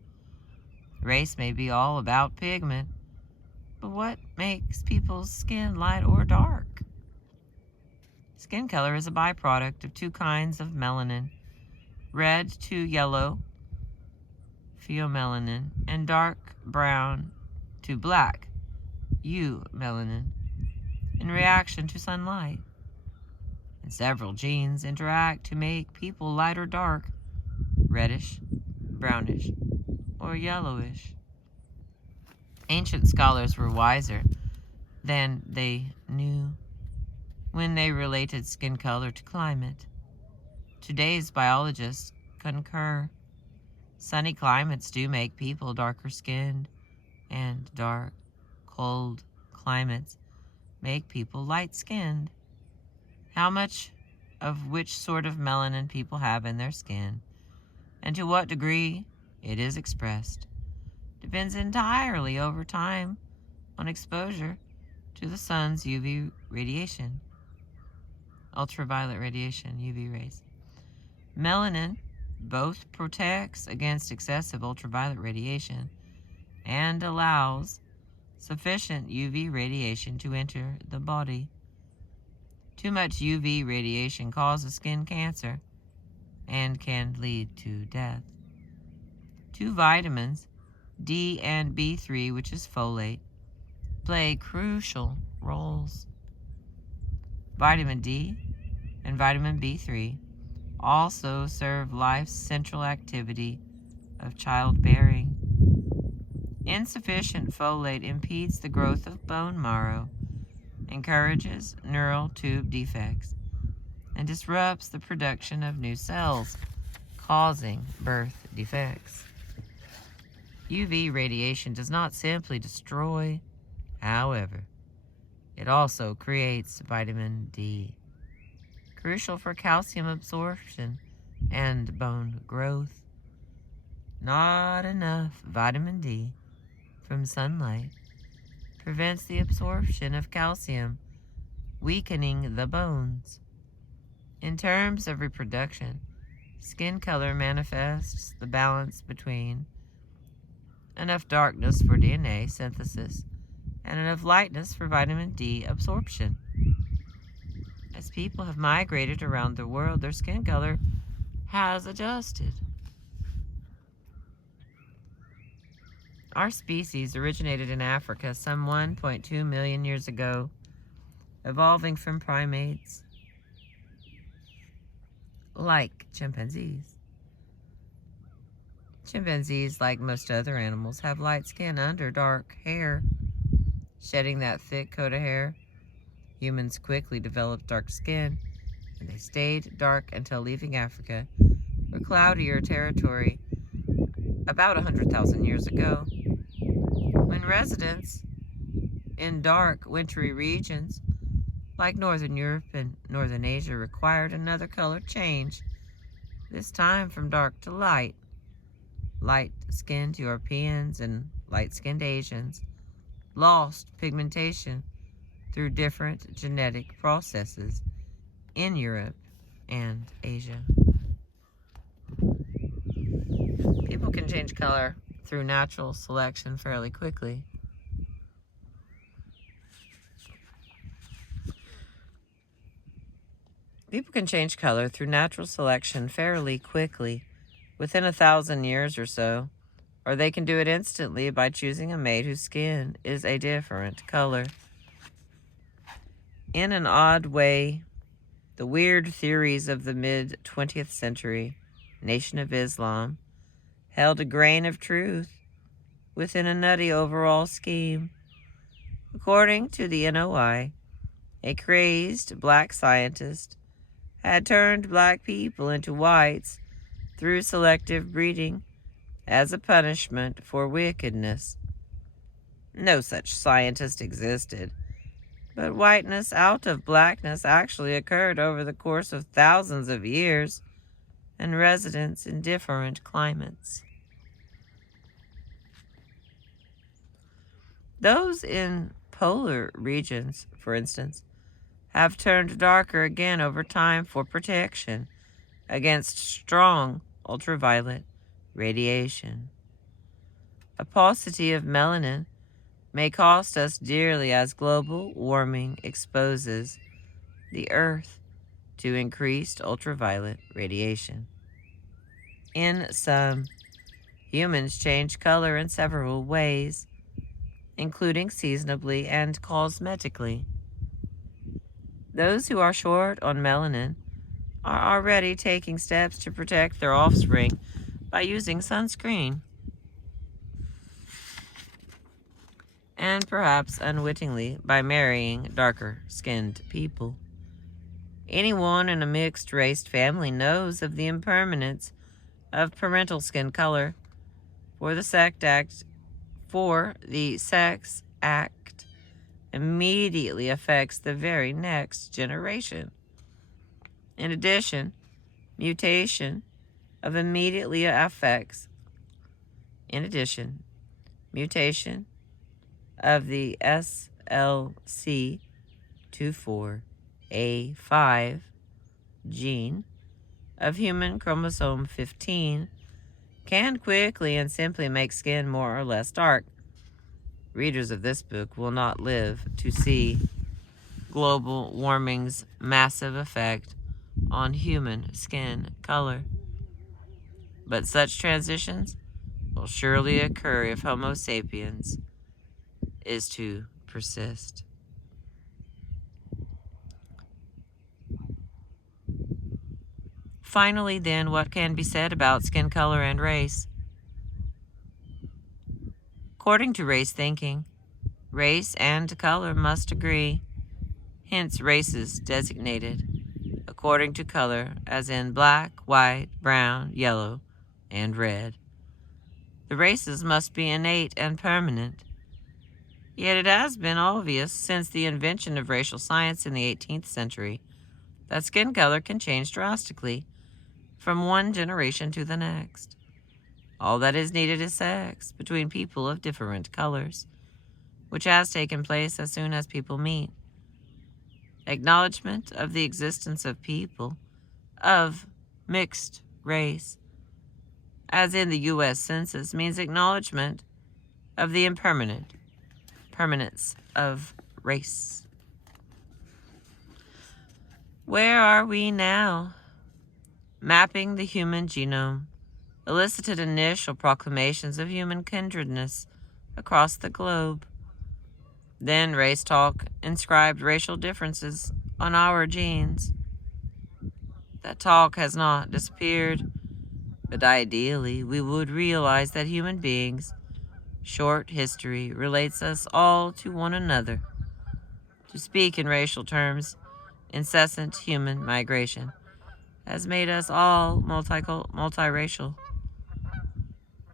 Race may be all about pigment, but what makes people's skin light or dark? Skin color is a byproduct of two kinds of melanin, red to yellow, pheomelanin, and dark brown to black, eumelanin, in reaction to sunlight. And several genes interact to make people light or dark, reddish, brownish, or yellowish. Ancient scholars were wiser than they knew when they related skin color to climate. Today's biologists concur. Sunny climates do make people darker skinned, and dark, cold climates make people light skinned. How much of which sort of melanin people have in their skin, and to what degree it is expressed, depends entirely over time on exposure to the sun's UV radiation, ultraviolet radiation, UV rays. Melanin both protects against excessive ultraviolet radiation and allows sufficient UV radiation to enter the body. Too much UV radiation causes skin cancer and can lead to death. Two vitamins, D and B3, which is folate, play crucial roles. Vitamin D and vitamin B3 also serve life's central activity of childbearing. Insufficient folate impedes the growth of bone marrow, encourages neural tube defects, and disrupts the production of new cells, causing birth defects. UV radiation does not simply destroy, however, it also creates vitamin D, crucial for calcium absorption and bone growth. Not enough vitamin D from sunlight prevents the absorption of calcium, weakening the bones. In terms of reproduction, skin color manifests the balance between enough darkness for DNA synthesis and enough lightness for vitamin D absorption. As people have migrated around the world, their skin color has adjusted. Our species originated in Africa some 1.2 million years ago, evolving from primates like chimpanzees. Chimpanzees, like most other animals, have light skin under dark hair. Shedding that thick coat of hair, humans quickly developed dark skin, and they stayed dark until leaving Africa for cloudier territory about 100,000 years ago. When residents in dark, wintry regions like Northern Europe and Northern Asia required another color change, this time from dark to light. Light-skinned Europeans and light-skinned Asians lost pigmentation through different genetic processes in Europe and Asia. People can change color through natural selection fairly quickly. People can change color through natural selection fairly quickly, within 1,000 years or so, or they can do it instantly by choosing a mate whose skin is a different color. In an odd way, the weird theories of the mid-20th century Nation of Islam held a grain of truth within a nutty overall scheme. According to the NOI, a crazed black scientist had turned black people into whites through selective breeding as a punishment for wickedness. No such scientist existed, but whiteness out of blackness actually occurred over the course of thousands of years and residents in different climates. Those in polar regions, for instance, have turned darker again over time for protection against strong ultraviolet radiation. A paucity of melanin may cost us dearly as global warming exposes the Earth to increased ultraviolet radiation. In sum, humans change color in several ways, including seasonably and cosmetically. Those who are short on melanin are already taking steps to protect their offspring by using sunscreen, and perhaps unwittingly by marrying darker-skinned people. Anyone in a mixed-race family knows of the impermanence of parental skin color, for the sex act immediately affects the very next generation. In addition, mutation of the SLC24A5 gene of human chromosome 15 can quickly and simply make skin more or less dark. Readers of this book will not live to see global warming's massive effect on human skin color. But such transitions will surely occur if Homo sapiens is to persist. Finally, then, what can be said about skin color and race? According to race thinking, race and color must agree, hence races designated according to color, as in black, white, brown, yellow, and red. The races must be innate and permanent. Yet it has been obvious since the invention of racial science in the 18th century that skin color can change drastically from one generation to the next. All that is needed is sex between people of different colors, which has taken place as soon as people meet. Acknowledgement of the existence of people of mixed race, as in the U.S. Census, means acknowledgement of the permanence of race. Where are we now? Mapping the human genome elicited initial proclamations of human kindredness across the globe. Then race talk inscribed racial differences on our genes. That talk has not disappeared, but ideally we would realize that human beings' short history relates us all to one another. To speak in racial terms, incessant human migration has made us all multiracial.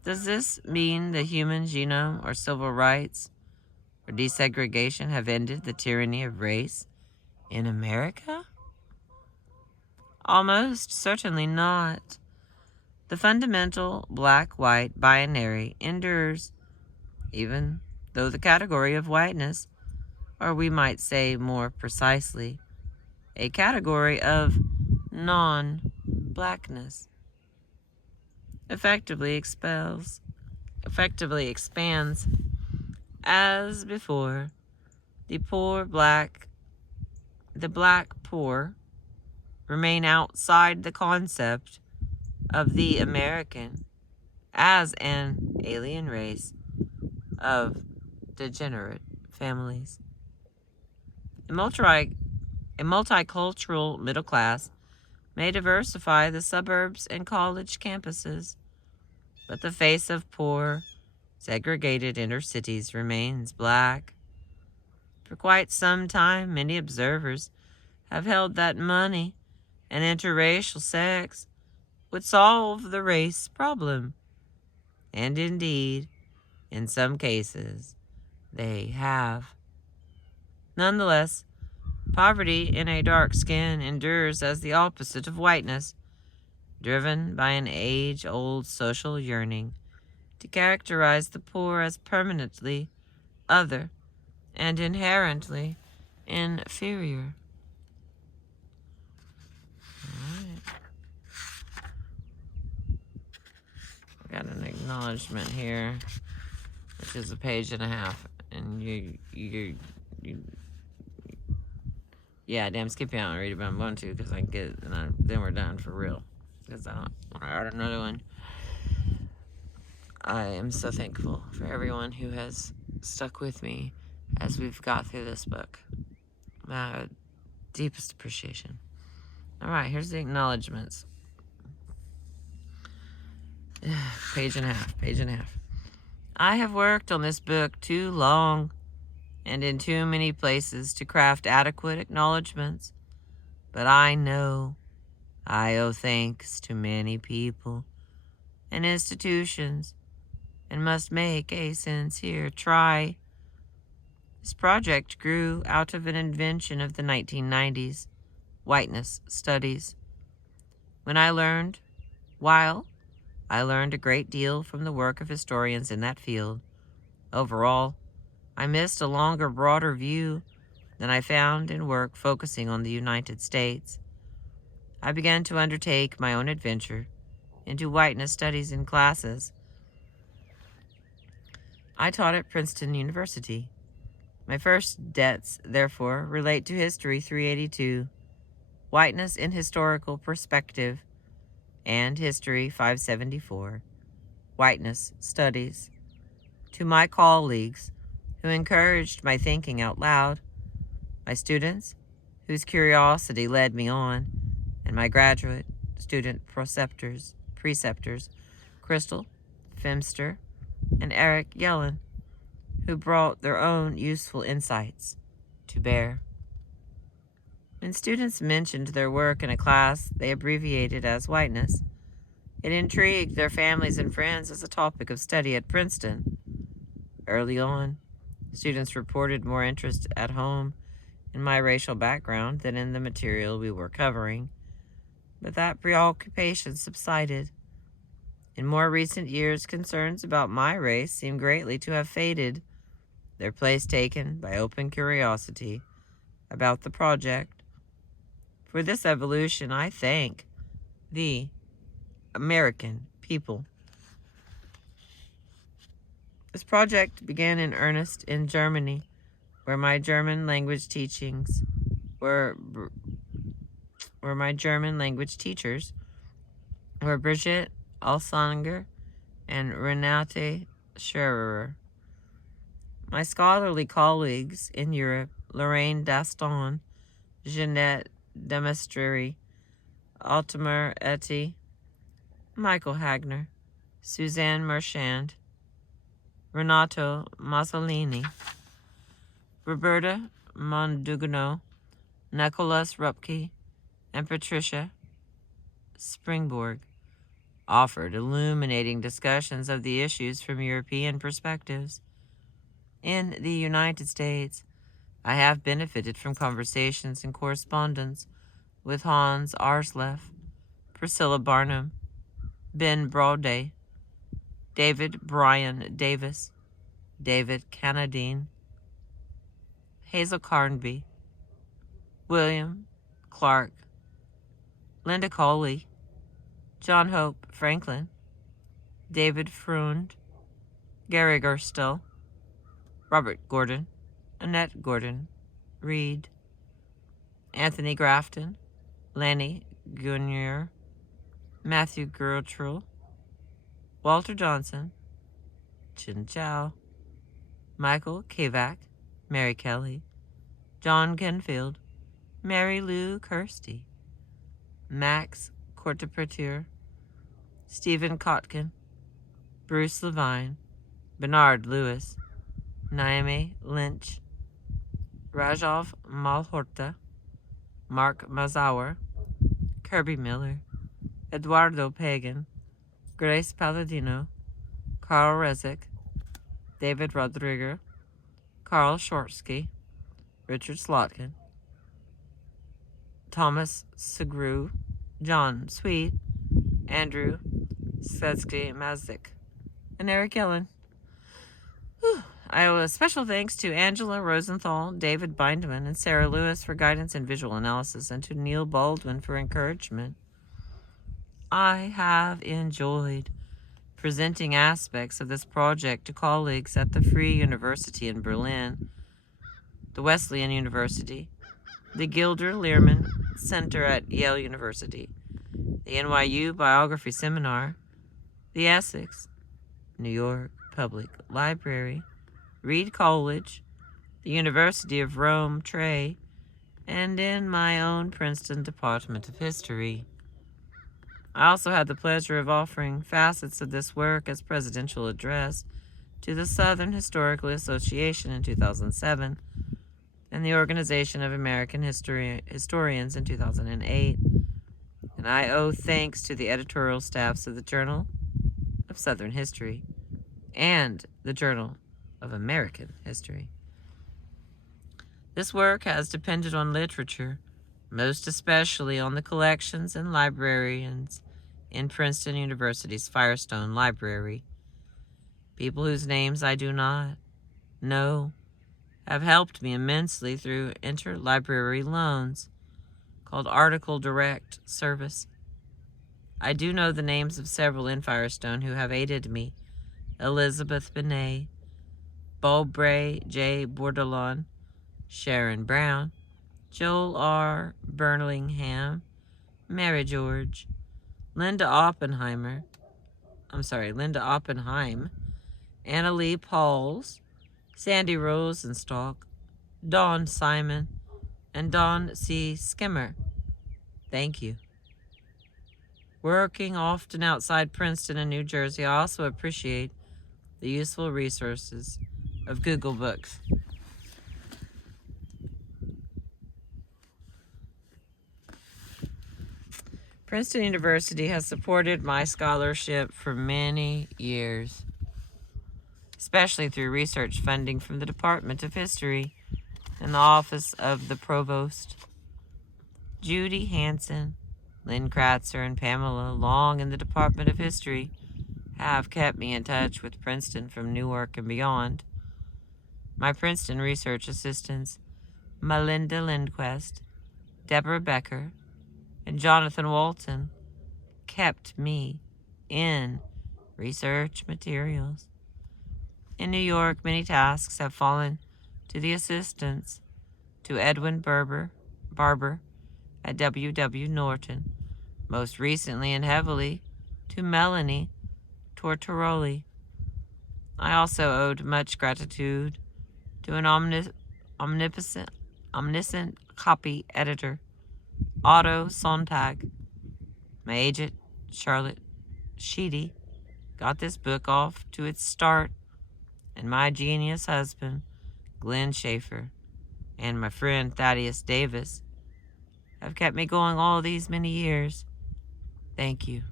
Does this mean the human genome or civil rights or desegregation have ended the tyranny of race in America? Almost certainly not. The fundamental black-white binary endures, even though the category of whiteness, or we might say more precisely, a category of non-blackness, effectively expels effectively expands. As before, the black poor remain outside the concept of the American as an alien race of degenerate families. A multicultural middle class may diversify the suburbs and college campuses, but the face of poor, segregated inner cities remains black. For quite some time, many observers have held that money and interracial sex would solve the race problem. And indeed, in some cases, they have. Nonetheless, poverty in a dark skin endures as the opposite of whiteness, driven by an age-old social yearning to characterize the poor as permanently other and inherently inferior. I got an acknowledgement here, which is a page and a half, and you yeah, damn, skip out and read it, but I'm going to because I get, and then we're done for real. Because I add another one. I am so thankful for everyone who has stuck with me as we've got through this book. My deepest appreciation. All right, here's the acknowledgements. Page and a half. I have worked on this book too long and in too many places to craft adequate acknowledgments, but I know I owe thanks to many people and institutions and must make a sincere try. This project grew out of an invention of the 1990s, whiteness studies. While I learned a great deal from the work of historians in that field, overall, I missed a longer, broader view than I found in work focusing on the United States. I began to undertake my own adventure into whiteness studies in classes I taught at Princeton University. My first debts, therefore, relate to History 382, Whiteness in Historical Perspective, and History 574, Whiteness Studies. To my colleagues, who encouraged my thinking out loud, my students, whose curiosity led me on, and my graduate student preceptors, Crystal, Femster, and Eric Yellen, who brought their own useful insights to bear. When students mentioned their work in a class they abbreviated as whiteness, it intrigued their families and friends as a topic of study at Princeton. Early on, students reported more interest at home in my racial background than in the material we were covering, but that preoccupation subsided. In more recent years, concerns about my race seem greatly to have faded, their place taken by open curiosity about the project. For this evolution, I thank the American people. This project began in earnest in Germany, where my German language teachers were Brigitte Alsanger and Renate Scherer. My scholarly colleagues in Europe, Lorraine Daston, Jeanette Demestri, Altimer Etty, Michael Hagner, Suzanne Marchand, Renato Mazzolini, Roberta Mondugno, Nicholas Rupke, and Patricia Springborg offered illuminating discussions of the issues from European perspectives. In the United States, I have benefited from conversations and correspondence with Hans Arsleff, Priscilla Barnum, Ben Braude, David Bryan Davis, David Cannadine, Hazel Carnby, William Clark, Linda Coley, John Hope Franklin, David Freund, Gary Gerstle, Robert Gordon, Annette Gordon, Reed, Anthony Grafton, Lanny Gunyer, Matthew Gertrull, Walter Johnson, Chin Chow, Michael Kavak, Mary Kelly, John Kenfield, Mary Lou Kirsty, Max Corteperture, Stephen Kotkin, Bruce Levine, Bernard Lewis, Naomi Lynch, Rajov Malhorta, Mark Mazauer, Kirby Miller, Eduardo Pagan, Grace Palladino, Carl Rezick, David Rodriguez, Carl Shortsky, Richard Slotkin, Thomas Segru, John Sweet, Andrew Svetsky Mazik, and Eric Ellen. I owe a special thanks to Angela Rosenthal, David Bindman, and Sarah Lewis for guidance and visual analysis, and to Neil Baldwin for encouragement. I have enjoyed presenting aspects of this project to colleagues at the Free University in Berlin, the Wesleyan University, the Gilder Lehrman Center at Yale University, the NYU Biography Seminar, the Essex, New York Public Library, Reed College, the University of Rome, Trey, and in my own Princeton Department of History. I also had the pleasure of offering facets of this work as presidential address to the Southern Historical Association in 2007 and the Organization of American Historians in 2008, and I owe thanks to the editorial staffs of the Journal of Southern History and the Journal of American History. This work has depended on literature, most especially on the collections and librarians in Princeton University's Firestone Library. People whose names I do not know have helped me immensely through interlibrary loans called Article Direct Service. I do know the names of several in Firestone who have aided me: Elizabeth Benet, Bulbray J. Bordelon, Sharon Brown, Joel R. Burlingham, Mary George, Linda Oppenheim, Anna Lee Pauls, Sandy Rosenstock, Dawn Simon, and Dawn C. Skimmer. Thank you. Working often outside Princeton and New Jersey, I also appreciate the useful resources of Google Books. Princeton University has supported my scholarship for many years, especially through research funding from the Department of History and the Office of the Provost. Judy Hansen, Lynn Kratzer, and Pamela Long in the Department of History have kept me in touch with Princeton from Newark and beyond. My Princeton research assistants, Melinda Lindquist, Deborah Becker, and Jonathan Walton, kept me in research materials. In New York, many tasks have fallen to the assistants to Edwin Barber at W.W. Norton, most recently and heavily to Melanie Tortoroli. I also owed much gratitude to an omniscient copy editor, Otto Sontag. My agent, Charlotte Sheedy, got this book off to its start, and my genius husband, Glenn Schaefer, and my friend Thaddeus Davis have kept me going all these many years. Thank you.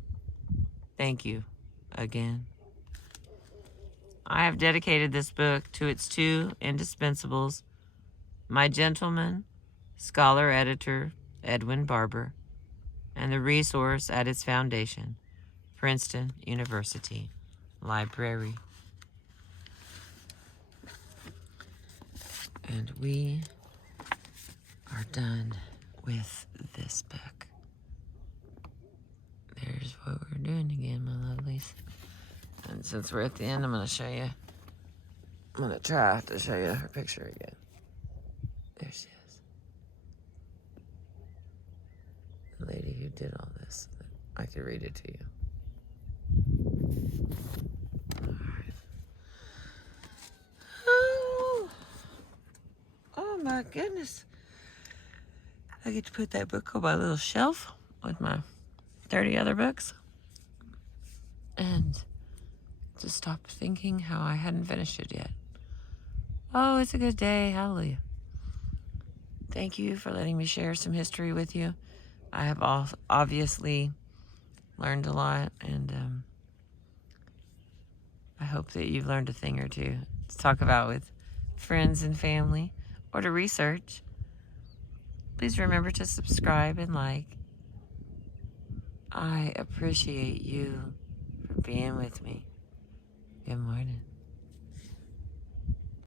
Thank you again. I have dedicated this book to its two indispensables, my gentleman, scholar-editor Edwin Barber, and the resource at its foundation, Princeton University Library. And we are done with this book. There's what we're doing again, my lovelies. And since we're at the end, I'm going to show you I'm gonna try to show you her picture again. There she is. The lady who did all this. I could read it to you. Alright. Oh my goodness. I get to put that book on my little shelf with my 30 other books. And just stop thinking how I hadn't finished it yet. Oh, it's a good day. Hallelujah. Thank you for letting me share some history with you. I have obviously learned a lot, and I hope that you've learned a thing or two to talk about with friends and family or to research. Please remember to subscribe and like. I appreciate you for being with me. Good morning.